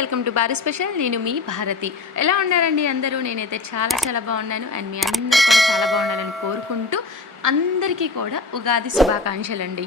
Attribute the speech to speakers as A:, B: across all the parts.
A: Welcome to Bharat special. నేను మీ భారతి. ఎలా ఉన్నారండి అందరూ? నేనైతే చాలా చాలా బాగున్నాను. అండ్ మీ అందరూ కూడా చాలా బాగుండాలని కోరుకుంటూ అందరికీ కూడా ఉగాది శుభాకాంక్షలు అండి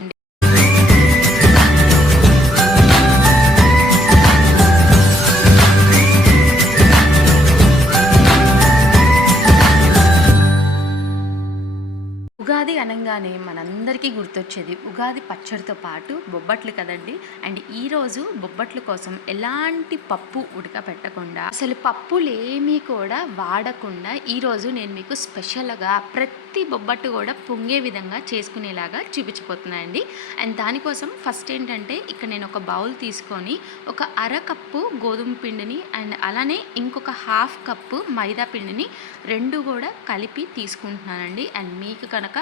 A: గుర్తొచ్చేది. ఉగాది పచ్చడితో పాటు బొబ్బట్లు కదండి. అండ్ ఈరోజు బొబ్బట్ల కోసం ఎలాంటి పప్పు ఉడకపెట్టకుండా అసలు పప్పులు ఏమీ కూడా వాడకుండా ఈరోజు నేను మీకు స్పెషల్గా ప్రతి బొబ్బట్టు కూడా పొంగే విధంగా చేసుకునేలాగా చూపించిపోతున్నాయండి అండ్ దానికోసం ఫస్ట్ ఏంటంటే ఇక్కడ నేను ఒక బౌల్ తీసుకొని ఒక అర కప్పు గోధుమ పిండిని అండ్ అలానే ఇంకొక హాఫ్ కప్పు మైదా పిండిని రెండు కూడా కలిపి తీసుకుంటున్నానండి. అండ్ మీకు కనుక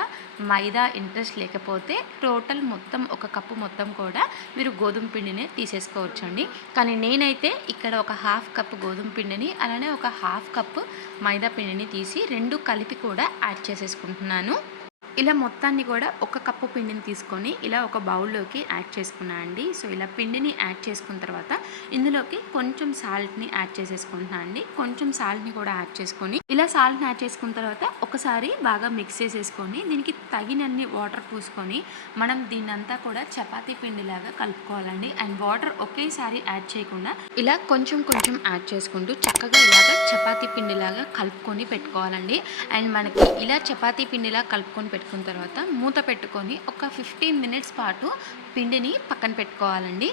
A: మైదా ఇంట్రెస్ట్ లేకపోతే టోటల్ మొత్తం ఒక కప్పు మొత్తం కూడా మీరు గోధుమ పిండినే తీసేసుకోవచ్చండి. కానీ నేనైతే ఇక్కడ ఒక హాఫ్ కప్పు గోధుమ పిండిని అలానే ఒక హాఫ్ కప్పు మైదా పిండిని తీసి రెండు కలిపి కూడా యాడ్ చేసేసుకుంటున్నాను. ఇలా మొత్తాన్ని కూడా ఒక కప్పు పిండిని తీసుకొని ఇలా ఒక బౌల్లోకి యాడ్ చేసుకున్నా అండి. సో ఇలా పిండిని యాడ్ చేసుకున్న తర్వాత ఇందులోకి కొంచెం సాల్ట్ని యాడ్ చేసేసుకుంటున్నా అండి. కొంచెం సాల్ట్ని కూడా యాడ్ చేసుకొని ఇలా సాల్ట్ని యాడ్ చేసుకున్న తర్వాత ఒకసారి బాగా మిక్స్ చేసేసుకొని దీనికి తగినన్ని వాటర్ పూసుకొని మనం దీన్నంతా కూడా చపాతీ పిండిలాగా కలుపుకోవాలండి. అండ్ వాటర్ ఒకేసారి యాడ్ చేయకుండా ఇలా కొంచెం కొంచెం యాడ్ చేసుకుంటూ చక్కగా ఇలాగా చపాతీ పిండిలాగా కలుపుకొని పెట్టుకోవాలండి. అండ్ మనకి ఇలా చపాతీ పిండిలా కలుపుకొని పెట్టుకున్న తర్వాత మూత పెట్టుకొని ఒక ఫిఫ్టీన్ మినిట్స్ పాటు పిండిని పక్కన పెట్టుకోవాలండి.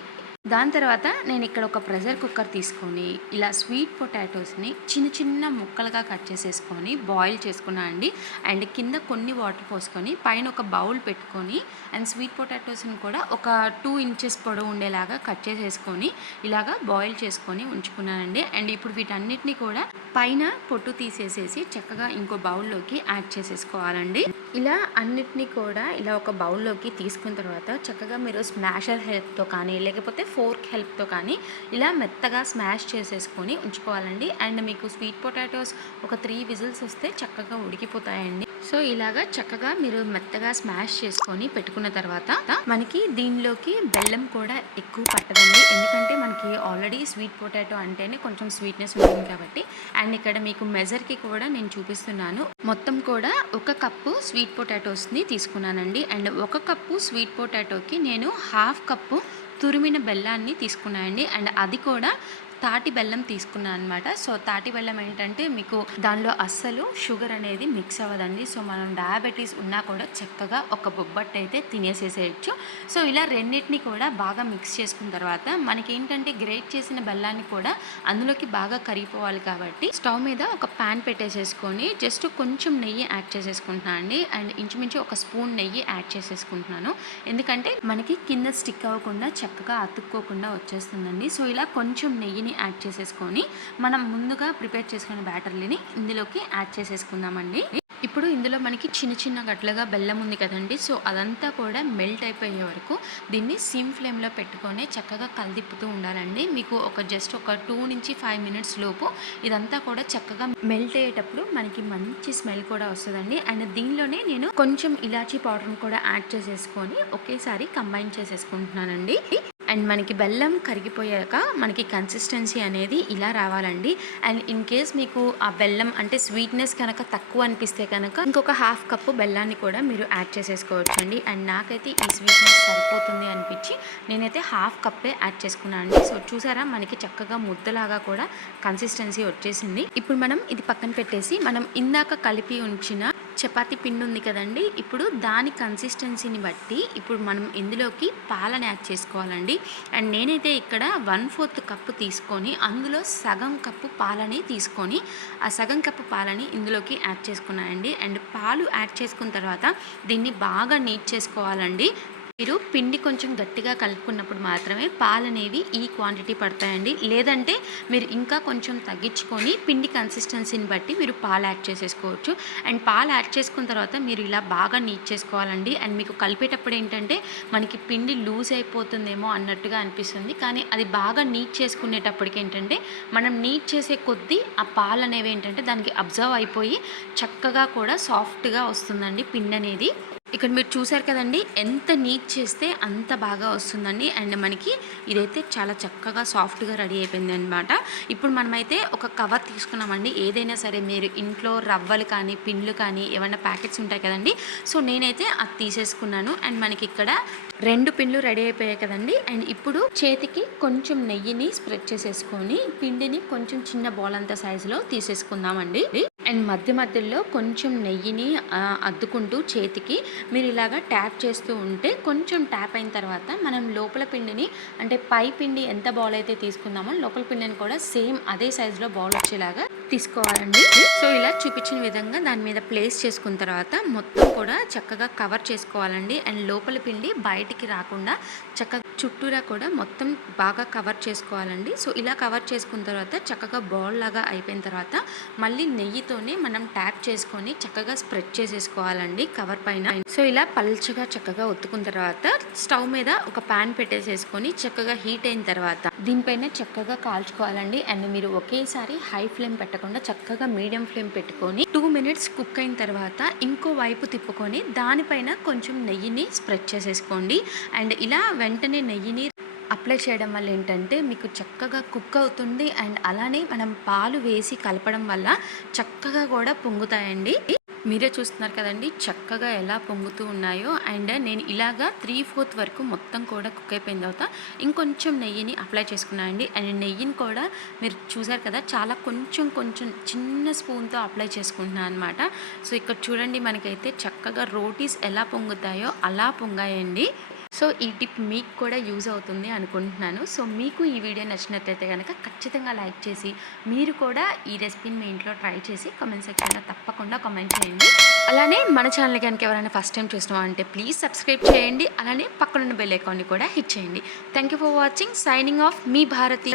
A: దాని తర్వాత నేను ఇక్కడ ఒక ప్రెషర్ కుక్కర్ తీసుకొని ఇలా స్వీట్ పొటాటోస్ని చిన్న చిన్న ముక్కలుగా కట్ చేసేసుకొని బాయిల్ చేసుకున్నా అండి. అండ్ కింద కొన్ని వాటర్ పోసుకొని పైన ఒక బౌల్ పెట్టుకొని అండ్ స్వీట్ పొటాటోస్ని కూడా ఒక టూ ఇంచెస్ పొడవు ఉండేలాగా కట్ చేసేసుకొని ఇలాగా బాయిల్ చేసుకొని ఉంచుకున్నానండి అండ్ ఇప్పుడు వీటన్నిటిని కూడా పైన పొట్టు తీసేసేసి చక్కగా ఇంకో బౌల్లోకి యాడ్ చేసేసుకోవాలండి. ఇలా అన్నిటినీ కూడా ఇలా ఒక బౌల్లోకి తీసుకున్న తర్వాత చక్కగా మీరు స్మాషర్ హెల్ప్తో కానీ లేకపోతే ఫోర్క్ హెల్ప్తో కానీ ఇలా మెత్తగా స్మాష్ చేసేసుకొని ఉంచుకోవాలండి. అండ్ మీకు స్వీట్ పొటాటోస్ ఒక త్రీ విజిల్స్ వస్తే చక్కగా ఉడికిపోతాయండి. సో ఇలాగా చక్కగా మీరు మెత్తగా స్మాష్ చేసుకొని పెట్టుకున్న తర్వాత మనకి దీనిలోకి బెల్లం కూడా ఎక్కువ పట్టదండి. ఎందుకంటే మనకి ఆల్రెడీ స్వీట్ పొటాటో అంటేనే కొంచెం స్వీట్నెస్ ఉంటుంది కాబట్టి. అండ్ ఇక్కడ మీకు మెజర్కి కూడా నేను చూపిస్తున్నాను. మొత్తం కూడా ఒక కప్పు స్వీట్ పొటాటోస్ని తీసుకున్నానండి. అండ్ ఒక కప్పు స్వీట్ పొటాటోకి నేను హాఫ్ కప్పు తురిమిన బెల్లాన్ని తీసుకున్నాయండి. అండ్ అది కూడా తాటి బెల్లం తీసుకున్నాను అనమాట సో తాటి బెల్లం ఏంటంటే మీకు దానిలో అస్సలు షుగర్ అనేది మిక్స్ అవ్వదండి. సో మనం డయాబెటీస్ ఉన్నా కూడా చక్కగా ఒక బొబ్బట్టు అయితే తినేసేసేయచ్చు. సో ఇలా రెండింటిని కూడా బాగా మిక్స్ చేసుకున్న తర్వాత మనకి ఏంటంటే గ్రేట్ చేసిన బెల్లాన్ని కూడా అందులోకి బాగా కరిగిపోవాలి కాబట్టి స్టవ్ మీద ఒక ప్యాన్ పెట్టేసేసుకొని జస్ట్ కొంచెం నెయ్యి యాడ్ చేసేసుకుంటున్నాను అండి. అండ్ ఇంచుమించు ఒక స్పూన్ నెయ్యి యాడ్ చేసేసుకుంటున్నాను. ఎందుకంటే మనకి కింద స్టిక్ అవ్వకుండా చక్కగా అతుక్కోకుండా వచ్చేస్తుందండి. సో ఇలా కొంచెం నెయ్యిని యాడ్ చేసేసుకొని మనం ముందుగా ప్రిపేర్ చేసుకున్న బ్యాటర్లీని ఇందులోకి యాడ్ చేసేసుకుందామండి. ఇప్పుడు ఇందులో మనకి చిన్న చిన్న గట్లుగా బెల్లం ఉంది కదండి సో అదంతా కూడా మెల్ట్ అయిపోయే వరకు దీన్ని సిమ్ ఫ్లేమ్లో పెట్టుకొని చక్కగా కలిదిప్పుతూ ఉండాలండి. మీకు ఒక జస్ట్ ఒక టూ నుంచి ఫైవ్ మినిట్స్ లోపు ఇదంతా కూడా చక్కగా మెల్ట్ అయ్యేటప్పుడు మనకి మంచి స్మెల్ కూడా వస్తుందండి. అండ్ దీనిలోనే నేను కొంచెం ఇలాచీ పౌడర్ని కూడా యాడ్ చేసేసుకొని ఒకేసారి కంబైన్ చేసేసుకుంటున్నానండి. అండ్ మనకి బెల్లం కరిగిపోయాక మనకి కన్సిస్టెన్సీ అనేది ఇలా రావాలండి. అండ్ ఇన్ కేస్ మీకు ఆ బెల్లం అంటే స్వీట్నెస్ కనుక తక్కువ అనిపిస్తే కనుక ఇంకొక హాఫ్ కప్పు బెల్లాన్ని కూడా మీరు యాడ్ చేసేసుకోవచ్చు అండి అండ్ నాకైతే ఈ స్వీట్నెస్ సరిపోతుంది అనిపించి నేనైతే హాఫ్ కప్పే యాడ్ చేసుకున్నాను అండి. సో చూసారా మనకి చక్కగా ముద్దలాగా కూడా కన్సిస్టెన్సీ వచ్చేసింది. ఇప్పుడు మనం ఇది పక్కన పెట్టేసి మనం ఇందాక కలిపి ఉంచిన చపాతి పిండి ఉంది కదండి. ఇప్పుడు దాని కన్సిస్టెన్సీని బట్టి ఇప్పుడు మనం ఇందులోకి పాలను యాడ్ చేసుకోవాలండి. అండ్ నేనైతే ఇక్కడ వన్ ఫోర్త్ కప్పు తీసుకొని అందులో సగం కప్పు పాలని తీసుకొని ఆ సగం కప్పు పాలని ఇందులోకి యాడ్ చేసుకున్నానండి. అండ్ పాలు యాడ్ చేసుకున్న తర్వాత దీన్ని బాగా నీట్ చేసుకోవాలండి. మీరు పిండి కొంచెం గట్టిగా కలుపుకున్నప్పుడు మాత్రమే పాలు అనేవి ఈ క్వాంటిటీ పడతాయండి. లేదంటే మీరు ఇంకా కొంచెం తగ్గించుకొని పిండి కన్సిస్టెన్సీని బట్టి మీరు పాలు యాడ్ చేసేసుకోవచ్చు. అండ్ పాలు యాడ్ చేసుకున్న తర్వాత మీరు ఇలా బాగా నీట్ చేసుకోవాలండి. అండ్ మీకు కలిపేటప్పుడు ఏంటంటే మనకి పిండి లూజ్ అయిపోతుందేమో అన్నట్టుగా అనిపిస్తుంది. కానీ అది బాగా నీట్ చేసుకునేటప్పటికి ఏంటంటే మనం నీట్ చేసే కొద్దీ ఆ పాలు అనేవి ఏంటంటే దానికి అబ్జర్వ్ అయిపోయి చక్కగా కూడా సాఫ్ట్గా వస్తుందండి పిండి అనేది ఇక్కడ మీరు చూసారు కదండి ఎంత నీట్ చేస్తే అంత బాగా వస్తుందండి. అండ్ మనకి ఇదైతే చాలా చక్కగా సాఫ్ట్గా రెడీ అయిపోయింది అనమాట ఇప్పుడు మనమైతే ఒక కవర్ తీసుకున్నామండి. ఏదైనా సరే మీరు ఇంట్లో రవ్వలు కానీ పిండ్లు కానీ ఏమైనా ప్యాకెట్స్ ఉంటాయి కదండి సో నేనైతే అది తీసేసుకున్నాను. అండ్ మనకి ఇక్కడ రెండు పిండ్లు రెడీ అయిపోయాయి కదండి. అండ్ ఇప్పుడు చేతికి కొంచెం నెయ్యిని స్ప్రెడ్ చేసేసుకొని పిండిని కొంచెం చిన్న బాల్ అంత సైజులో తీసేసుకుందామండి. అండ్ మధ్య మధ్యలో కొంచెం నెయ్యిని అద్దుకుంటూ చేతికి మీరు ఇలాగా ట్యాప్ చేస్తూ ఉంటే కొంచెం ట్యాప్ అయిన తర్వాత మనం లోపల పిండిని అంటే పై పిండి ఎంత బాల్ అయితే తీసుకుందామో లోపల పిండిని కూడా సేమ్ అదే సైజులో బాల్ వచ్చేలాగా తీసుకోవాలండి. సో ఇలా చూపించిన విధంగా దాని మీద ప్లేస్ చేసుకున్న తర్వాత మొత్తం కూడా చక్కగా కవర్ చేసుకోవాలండి. అండ్ లోపల పిండి బయటికి రాకుండా చక్కగా చుట్టూరా కూడా మొత్తం బాగా కవర్ చేసుకోవాలండి. సో ఇలా కవర్ చేసుకున్న తర్వాత చక్కగా బాల్ లాగా అయిపోయిన తర్వాత మళ్ళీ నెయ్యితోనే మనం ట్యాప్ చేసుకొని చక్కగా స్ప్రెడ్ చేసేసుకోవాలండి కవర్ పైన. సో ఇలా పల్చగా చక్కగా ఒత్తుకున్న తర్వాత స్టవ్ మీద ఒక పాన్ పెట్టేసేసుకొని చక్కగా హీట్ అయిన తర్వాత దీనిపైన చక్కగా కాల్చుకోవాలండి. అండ్ మీరు ఒకేసారి హై ఫ్లేమ్ పెట్టకుండా చక్కగా మీడియం ఫ్లేమ్ పెట్టుకొని టూ మినిట్స్ కుక్ అయిన తర్వాత ఇంకో వైపు తిప్పుకొని దానిపైన కొంచెం నెయ్యిని స్ప్రెడ్ చేసేసుకోండి. అండ్ ఇలా వెంటనే నెయ్యిని అప్లై చేయడం వల్ల ఏంటంటే మీకు చక్కగా కుక్ అవుతుంది. అండ్ అలానే మనం పాలు వేసి కలపడం వల్ల చక్కగా కూడా పొంగుతాయండి. మీరే చూస్తున్నారు కదండి చక్కగా ఎలా పొంగుతూ ఉన్నాయో. అండ్ నేను ఇలాగా త్రీ ఫోర్త్ వరకు మొత్తం కూడా కుక్ అయిపోయిన తర్వాత ఇంకొంచెం నెయ్యిని అప్లై చేసుకున్నాను అండి. అండ్ నెయ్యిని కూడా మీరు చూసారు కదా చాలా కొంచెం కొంచెం చిన్న స్పూన్తో అప్లై చేసుకుంటున్నాను అనమాట సో ఇక్కడ చూడండి మనకైతే చక్కగా రోటీస్ ఎలా పొంగుతాయో అలా పొంగాయండి. సో ఈ టిప్ మీకు కూడా యూజ్ అవుతుంది అనుకుంటున్నాను. సో మీకు ఈ వీడియో నచ్చినట్లయితే కనుక ఖచ్చితంగా లైక్ చేసి మీరు కూడా ఈ రెసిపీని మీ ఇంట్లో ట్రై చేసి కామెంట్ సెక్షన్లో తప్పకుండా కామెంట్ చేయండి. అలానే మన ఛానల్ కనుక ఎవరైనా ఫస్ట్ టైం చూసినా అంటే ప్లీజ్ సబ్స్క్రైబ్ చేయండి. అలానే పక్కనున్న బెల్ ఐకాన్ని కూడా హిట్ చేయండి. Thank you for watching signing off me Bharati.